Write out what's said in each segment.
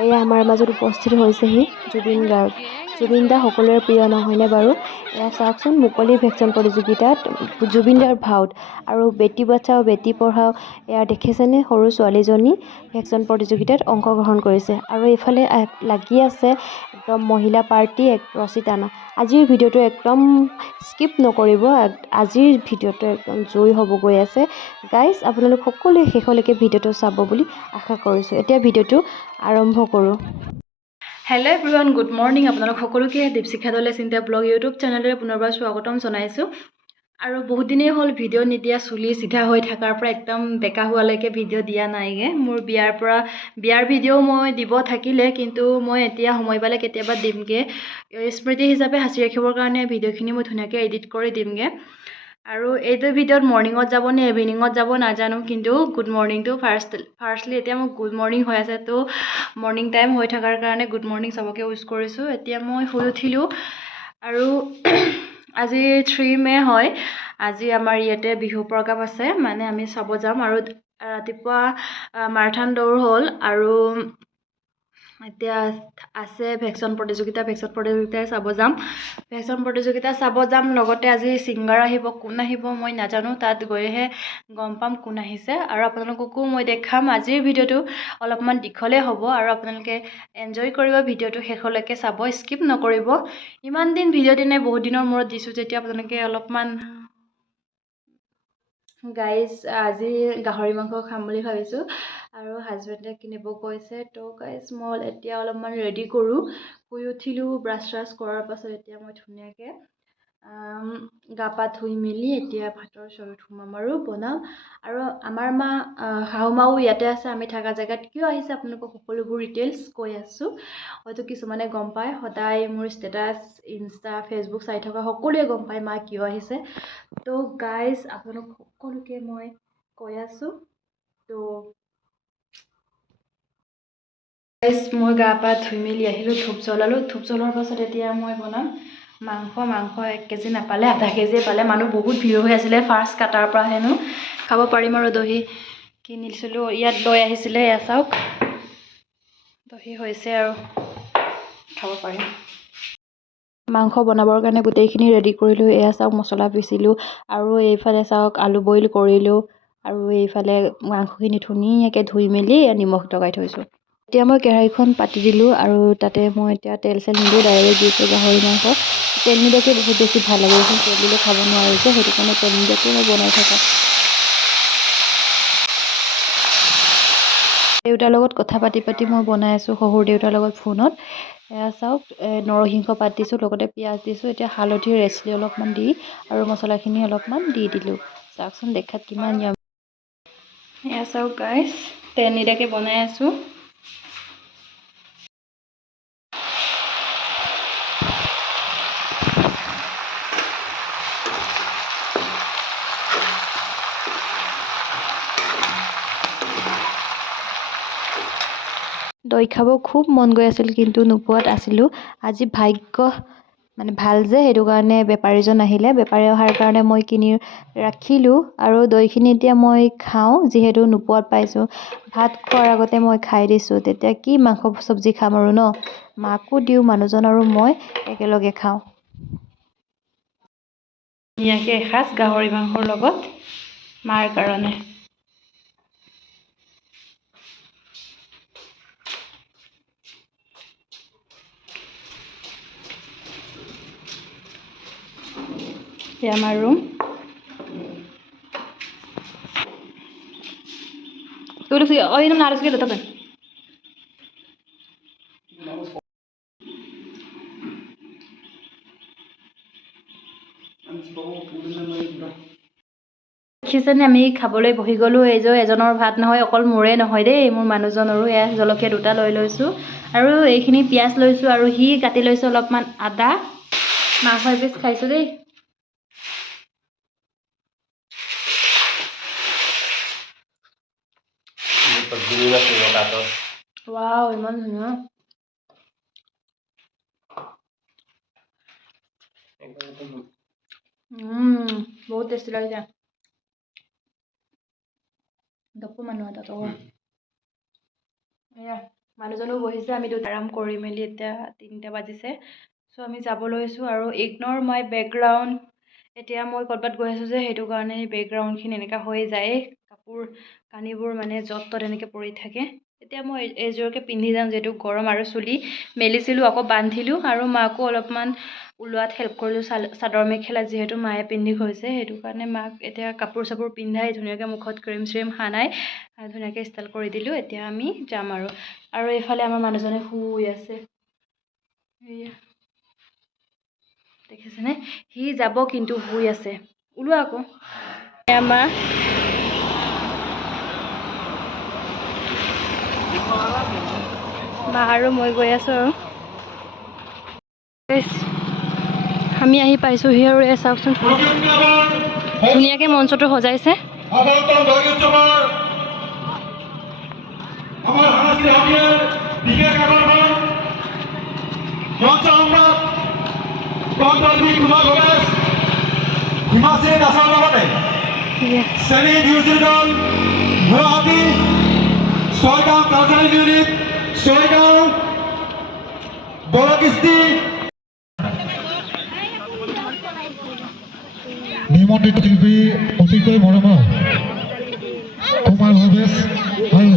এয়া আমাৰ মাজত উপস্থিত হৈছেহি জুবিন গাৰ্গ। জুবিন দা সকলোৰে প্ৰিয় নহয়নে বাৰু? এয়া চাওকচোন মুকলি ভেকচিন প্ৰতিযোগিতাত জুবিন দাৰ ভাওত আৰু বেটি বচাও বেটি পঢ়াও এয়া দেখিছেনে সৰু ছোৱালীজনী ভেকচিন প্ৰতিযোগিতাত অংশগ্ৰহণ কৰিছে আৰু এইফালে লাগি আছে একদম মহিলা পাৰ্টি ৰছী টানা। আজিৰ ভিডিঅ'টো একদম স্কিপ নকৰিব, আজিৰ ভিডিঅ'টো একদম জয়ী হ'ব গৈ আছে। গাইজ আপোনালোক সকলোৱে শেষলৈকে ভিডিঅ'টো চাব বুলি আশা কৰিছোঁ। এতিয়া ভিডিঅ'টো আৰম্ভ কৰোঁ। Hello' everyone, good morning. আপোনালোক সকলোকে দীপশিখা দলে চিন্তা ব্লগ ইউটিউব চেনেললৈ পুনৰবাৰ স্বাগতম জনাইছোঁ। আৰু বহুত দিনেই হ'ল ভিডিঅ' নিদিয়া, চুলি চিধা হৈ থকাৰ পৰা একদম বেকা হোৱালৈকে ভিডিঅ' দিয়া নাইগৈ। মোৰ বিয়াৰ ভিডিঅ' মই দিব থাকিলে, কিন্তু মই এতিয়া সময় পালে কেতিয়াবা দিমগৈ। স্মৃতি হিচাপে সাঁচি ৰাখিবৰ কাৰণে ভিডিঅ'খিনি মই ধুনীয়াকৈ এডিট কৰি দিমগৈ। আৰু এইটো ভিডিঅ'ত মৰ্ণিঙত যাব নে ইভিনিঙত যাব নাজানো, কিন্তু গুড মৰ্ণিংটো ফাৰ্ষ্টলি এতিয়া মোৰ গুড মৰ্ণিং হৈ আছে, তো মৰ্ণিং টাইম হৈ থকাৰ কাৰণে গুড মৰ্ণিং চবকে উইচ কৰিছোঁ। এতিয়া মই শুই উঠিলোঁ আৰু আজি 3 মে' হয়। আজি আমাৰ ইয়াতে বিহু প্ৰগ্ৰাম আছে, মানে আমি চাব যাম। আৰু ৰাতিপুৱা মাৰাথান দৌৰ হ'ল আৰু এতিয়া আছে ভেকচিন প্ৰতিযোগিতাই চাব যাম। ভেকচিন প্ৰতিযোগিতা চাব যাম, লগতে আজি ছিংগাৰ আহিব। কোন আহিব মই নাজানো, তাত গৈহে গম পাম কোন আহিছে। আৰু আপোনালোককো মই দেখাম। আজিৰ ভিডিঅ'টো অলপমান দীঘলে হ'ব আৰু আপোনালোকে এনজয় কৰিব ভিডিঅ'টো শেষলৈকে চাব, স্কিপ নকৰিব। ইমান দিন ভিডিঅ' দি নাই, বহুত দিনৰ মূৰত দিছোঁ যেতিয়া আপোনালোকে অলপমান। গাইজ আজি গাহৰি মাংস খাম বুলি ভাবিছোঁ আৰু হাজবেণ্ডে কিনিব কৈছে। তো গাইজ মই এতিয়া অলপমান ৰেডি কৰোঁ। শুই উঠিলোঁ, ব্ৰাছ কৰাৰ পাছত এতিয়া মই ধুনীয়াকৈ গা পা ধুই মেলি এতিয়া ভাতৰ চৰুত সোমাম আৰু বনাম। আৰু আমাৰ শাহু মাও ইয়াতে আছে, আমি থকা জেগাত। কিয় আহিছে আপোনালোকক সকলোবোৰ ডিটেইলছ কৈ আছোঁ। হয়তো কিছুমানে গম পায়, সদায় মোৰ ষ্টেটাছ, ইনষ্টা, ফেচবুক চাই থকা সকলোৱে গম পায় মা কিয় আহিছে। তো গাইজ আপোনালোক সকলোকে মই কৈ আছোঁ। তো গাইজ মই গা পা ধুই মেলি আহিলোঁ, ধূপ জ্বলালোঁ। ধূপ জ্বলোৱাৰ পাছত এতিয়া মই বনাম মাংস 1 কেজি নাপালে আধা কেজিয়ে পালে। মানুহ বহুত ভিৰ হৈ আছিলে ফাৰ্ষ্ট কাটাৰ পৰা হেনো খাব পাৰিম। আৰু দহি কিনিছিলোঁ, ইয়াত দৈ আহিছিলে। এয়া চাওক, দহি হৈছে আৰু খাব পাৰিম। মাংস বনাবৰ কাৰণে গোটেইখিনি ৰেডি কৰিলোঁ। এয়া চাওক, মছলা পিচিলোঁ আৰু এইফালে চাওক আলু বইল কৰিলোঁ আৰু এইফালে মাংসখিনি ধুনীয়াকৈ ধুই মেলি নিমখ লগাই থৈছোঁ। এতিয়া মই কেৰাহীখন পাতি দিলোঁ আৰু তাতে মই এতিয়া তেল নিদিওঁ, ডাইৰেক্ট দিছোঁ গাহৰি মাংস। তেল নিদিয়াকৈ বহুত বেছি ভাল লাগে, এইখন তেল দিলে খাব নোৱাৰোঁ যে, সেইটো কাৰণে তেল নিদিয়াকৈ মই বনাই থাকোঁ। দেউতাৰ লগত কথা পাতি মই বনাই আছোঁ, শহুৰ দেউতাৰ লগত ফোনত। এয়া চাওক, নৰসিংহ পাত দিছোঁ, লগতে পিঁয়াজ দিছোঁ। এতিয়া হালধিৰ ৰেচিপি অলপমান দি আৰু মছলাখিনি অলপমান দি দিলোঁ। চাওকচোন দেখাত কিমান নিয়ম। এয়া চাওক গাইজ, তেল নিদিয়াকৈ বনাই আছোঁ। দৈ খাব খুব মন গৈ আছিল, কিন্তু নোপোৱাত আছিলোঁ। আজি ভাগ্য ভাল যে, সেইটো কাৰণে বেপাৰীজন আহিলে। বেপাৰী অহাৰ কাৰণে মই কিনি ৰাখিলোঁ আৰু দৈখিনি এতিয়া মই খাওঁ, যিহেতু নোপোৱাত পাইছোঁ। ভাত খোৱাৰ আগতে মই খাই দিছোঁ, তেতিয়া কি মাংস চব্জি খাম আৰু ন। মাকো দিওঁ, মানুহজন আৰু মই একেলগে খাওঁ। ধুনীয়াকৈ এসাঁজ গাহৰি মাংসৰ লগত মাৰ কাৰণে। এয়া আমাৰ ৰুম। দেখিছেনে, আমি খাবলৈ বহি গ'লোঁ। এজনৰ ভাত নহয়, অকল মোৰে নহয় দেই, মোৰ মানুহজনৰো। এয়া জলকীয়া 2টা লৈ লৈছোঁ আৰু এইখিনি পিঁয়াজ লৈছোঁ আৰু সি কাটি লৈছোঁ অলপমান আদা। মাংস এপিচ খাইছোঁ দেই। ৱাও, ইমান ধুনীয়া। বহুত টেষ্টি লাগিছে। গপ্পু মানুহ এটা তো এয়া মানুহজনো বহিছে, আমি দুটা আৰাম কৰি মেলি এতিয়া 3টা বাজিছে। চ' আমি যাব লৈছোঁ আৰু ইগন'ৰ মাই বেকগ্ৰাউণ্ড। এতিয়া মই ক'ৰবাত গৈ আছোঁ যে সেইটো কাৰণে বেকগ্ৰাউণ্ডখিনি এনেকুৱা হৈ যায়, কাপোৰ কানিবোৰ মানে য'ত ত'ত এনেকৈ পৰি থাকে। এতিয়া মই এইযোৰকে পিন্ধি যাম যিহেতু গৰম, আৰু চুলি মেলিছিলোঁ আকৌ বান্ধিলোঁ, আৰু মাকো অলপমান ওলোৱাত হেল্প কৰিলোঁ। চাদৰ মেখেলা যিহেতু মায়ে পিন্ধি গৈছে, সেইটো কাৰণে মাক এতিয়া কাপোৰ চাপোৰ পিন্ধাই ধুনীয়াকৈ মুখত ক্ৰীম চ্ৰীম সানাই ধুনীয়াকৈ ষ্টাইল কৰি দিলোঁ। এতিয়া আমি যাম আৰু এইফালে আমাৰ মানুহজনে শুই আছে, সেয়া দেখিছেনে, সি যাব কিন্তু শুই আছে। ওলোৱা আকৌ আমাৰ মা আৰু মই গৈ আছোঁ আৰু আমি আহি পাইছোঁহি। আৰু এই চাওকচোন ধুনীয়াকৈ মঞ্চটো সজাইছে। নিমন্ত্ৰিত শিল্পী অতিকৈ মৰমৰ কুমাৰ ভৱেশ আৰু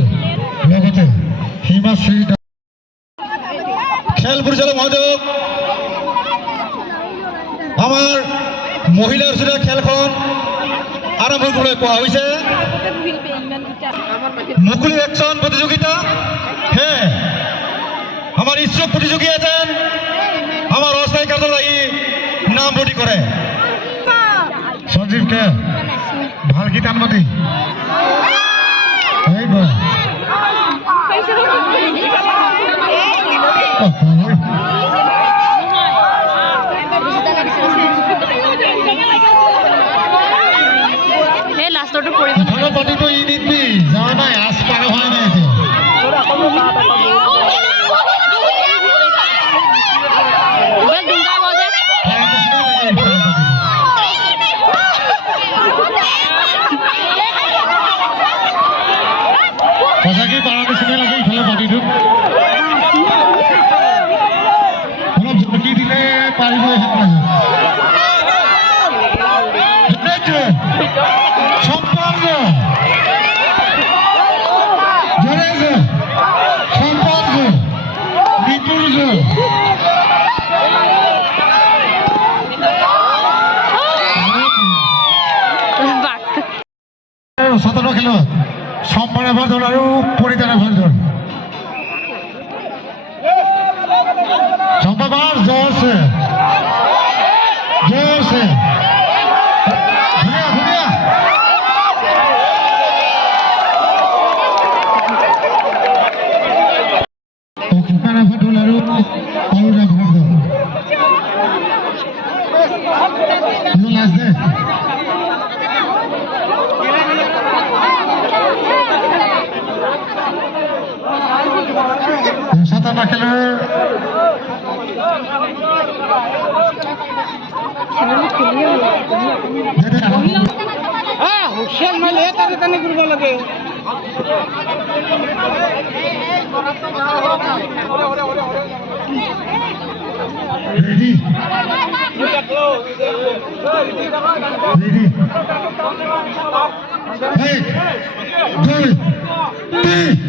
লগতে হিমাশ্ৰী খেল পৰিচালক মহোদয়, আমাৰ মহিলাৰ যোৰা খেলখন আৰম্ভ কৰিবলৈ কোৱা হৈছে। মুকলি একশন প্ৰতিযোগিতা হে আমাৰ ইচ্ছুক প্ৰতিযোগী আছেন, আমাৰ অস্থায়ী কাৰ্যালয় নাম ভৰ্তি কৰে সঞ্জীবকে ভাল গীতান মাতি লাষ্টৰটো পৰিব পাতিটো ই নিদিবি যোৱা নাই, আজ পাৰ হোৱা নাই সঁচাকৈ পাৰা নিচিনা লাগে ইফালে পাতিটো অলপ জুতি দিলে পাৰিব সম্পন্ন সম্পন্ন বিপুৰ্য সতেৰো খেলোয়াড় সম্মান ভাজন আৰু পৰিধান ভাজন সম্পাবাৰ জোৰছে জোৰছে ধুনিয়া ধুনিয়া ওখানে ভাজন আৰু অৰুণা ভাজন লাজ দে সাতান্ন খেলোয়াড় হুসেন মাইলে তানে তানে কৰব লাগে ৰেডি ৰেডি 1 2 3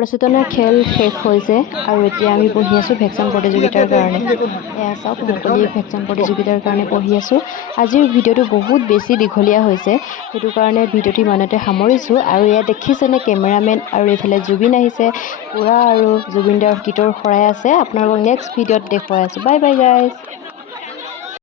ৰচিতনৰ খেল শেষ হৈছে আৰু এতিয়া আমি বহি আছোঁ ভেকচন প্ৰতিযোগিতাৰ কাৰণে। এয়া চাওক মুকলি ভেকচন প্ৰতিযোগিতাৰ কাৰণে বহি আছোঁ। আজিৰ ভিডিঅ'টো বহুত বেছি দীঘলীয়া হৈছে, সেইটো কাৰণে ভিডিঅ'টো ইমানতে সামৰিছোঁ। আৰু এয়া দেখিছেনে কেমেৰামেন আৰু এইফালে জুবিন আহিছে পূৰা, আৰু জুবিনদাৰ গীতৰ শৰাই আছে। আপোনালোকক নেক্সট ভিডিঅ'ত দেখুৱাই আছোঁ। Bye bye guys.